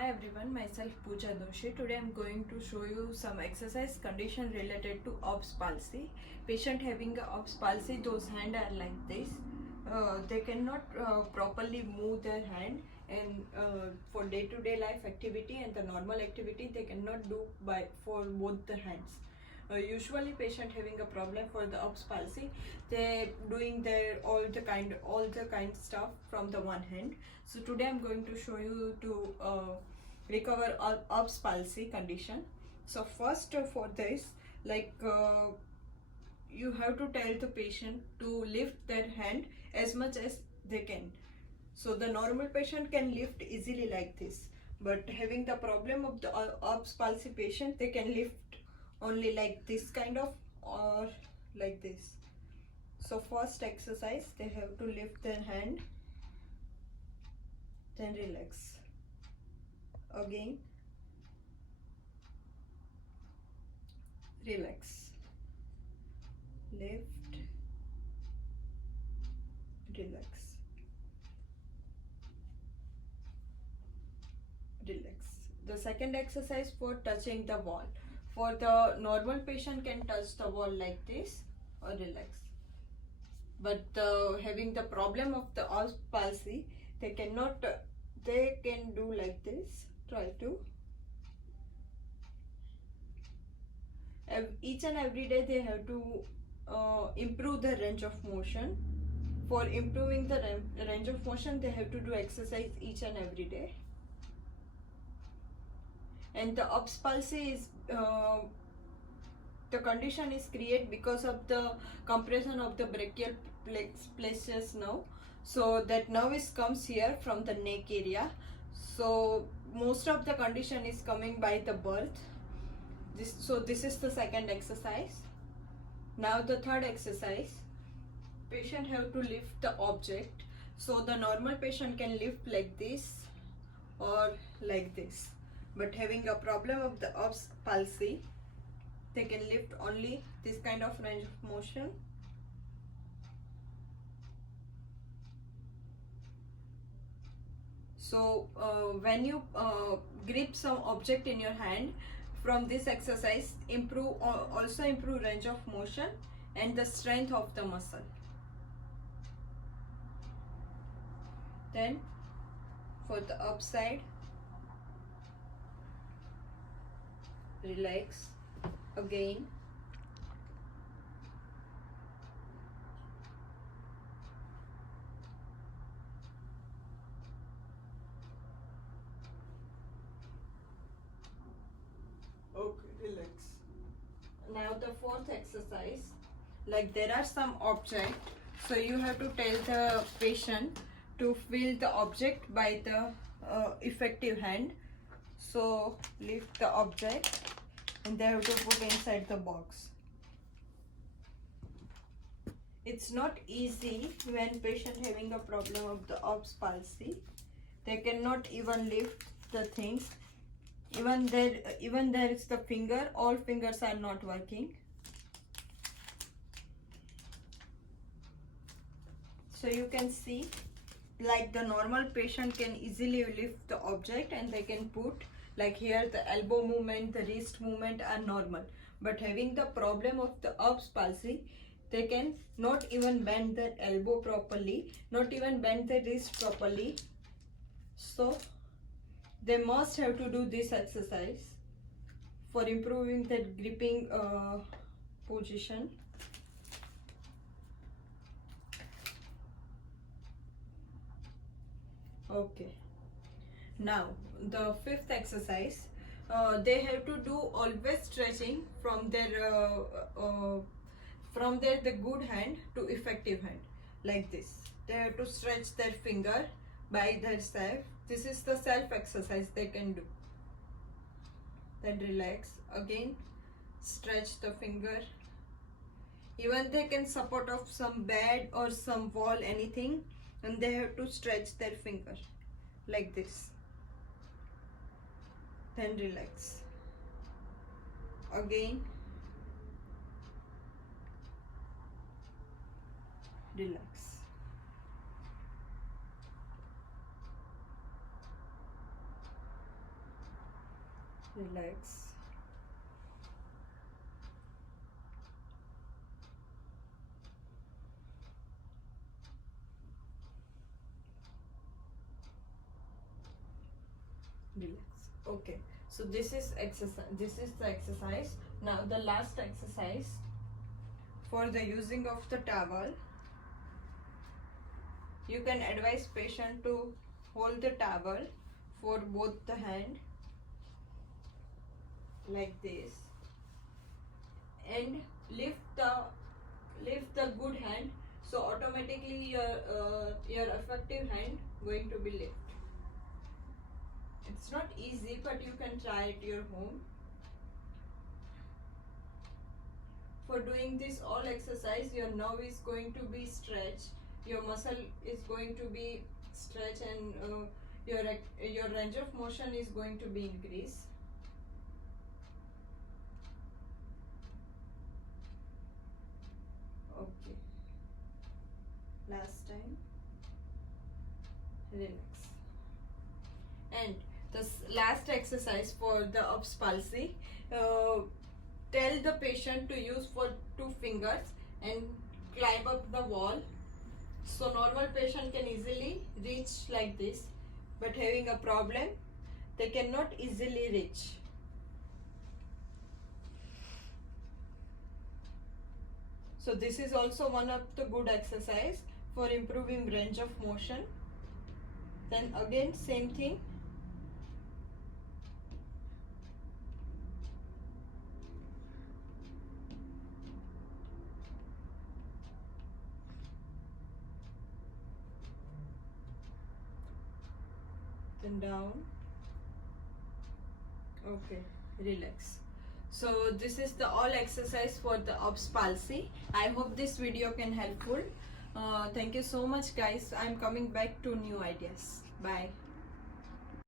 Hi everyone, myself Pooja Doshi. Today I'm going to show you some exercise condition related to Erb's palsy. Patient having a Erb's palsy, those hands are like this. They cannot properly move their hand, and for day-to-day life activity and the normal activity they cannot do by for both the hands. Usually patient having a problem for the Erb's palsy, they're doing their all the kind stuff from the one hand. So today I'm going to show you to recover Erb's palsy condition. So first for this, you have to tell the patient to lift their hand as much as they can. So the normal patient can lift easily like this, but having the problem of the Erb's palsy patient, they can lift only like this kind of, or like this. So first exercise, they have to lift their hand, then relax. Again, relax, lift, relax, relax. The second exercise for touching the wall. For the normal patient can touch the wall like this or relax. But having the problem of the Erb's palsy, they cannot, they can do like this. Try to. Each and every day they have to improve the range of motion. For improving the range of motion, they have to do exercise each and every day. And the Erb's palsy is the condition is created because of the compression of the brachial plexus nerve. So that nerve comes here from the neck area. So most of the condition is coming by the birth. This is the second exercise. Now the third exercise, patient have to lift the object. So the normal patient can lift like this or like this, but having a problem of the Erb's palsy, they can lift only this kind of range of motion. So when you grip some object in your hand, from this exercise also improve range of motion and the strength of the muscle. Then for the upside, relax, again, okay, relax. Now the fourth exercise, like there are some object, so you have to tell the patient to feel the object by the effective hand. So lift the object and they have to put inside the box. It's not easy when patient having a problem of the Erb's palsy. They cannot even lift the things. Even there is the finger, all fingers are not working. So you can see, like the normal patient can easily lift the object and they can put, like here the elbow movement, the wrist movement are normal. But having the problem of the Erb's palsy, they can not even bend the elbow properly, not even bend the wrist properly. So they must have to do this exercise for improving the gripping position. Okay. Now the fifth exercise, they have to do always stretching from their the good hand to effective hand, like this. They have to stretch their finger by themselves. This is the self exercise they can do. Then relax, again stretch the finger. Even they can support of some bed or some wall, anything, and they have to stretch their finger like this. Then relax, again relax. Relax. Relax. Okay, so this is exercise, this is the exercise. Now the last exercise for the using of the towel. You can advise patient to hold the towel for both the hand like this, and lift the good hand, so automatically your effective hand going to be lift. It's not easy, but you can try at your home. For doing this all exercise, your nerve is going to be stretched, your muscle is going to be stretched, and your range of motion is going to be increased. Okay, last time. Relax. And the last exercise for the Erb's palsy, tell the patient to use for 2 fingers and climb up the wall. So normal patient can easily reach like this, but having a problem, they cannot easily reach. So this is also one of the good exercise for improving range of motion. Then again same thing. Then down. Okay, relax. So this is the all exercise for the Erb's palsy. I hope this video can helpful. Thank you so much guys. I'm coming back to new ideas. Bye.